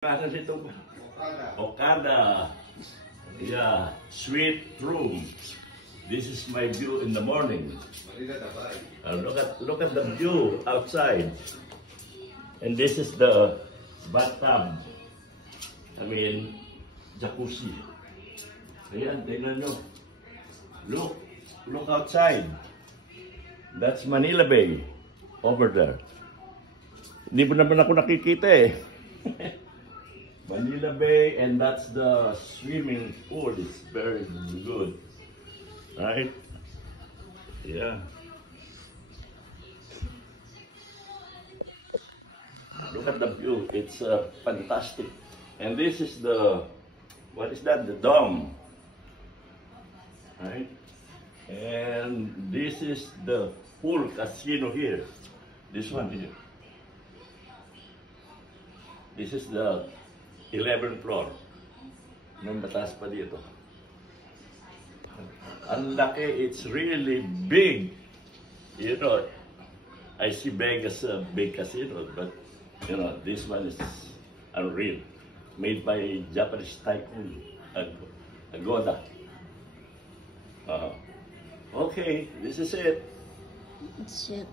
Ano dito? Okada. Yeah, sweet room. This is my view in the morning. Look at the view outside. And this is the bathtub. I mean, jacuzzi. Ayan, tingnan nyo. Look outside. That's Manila Bay over there. Hindi mo naman ako nakikita eh. Manila Bay, and that's the swimming pool. It's very good, right? Yeah. Look at the view. It's fantastic. And this is the, what is that? The dome, right? And this is the pool casino here. This one here. This is the 11th floor. May mataas pa dito. Ang laki, it's really big. You know, I see Vegas big casino, but you know, this one is unreal. Made by Japanese tycoon, Agoda. Okay, this is it. That's it.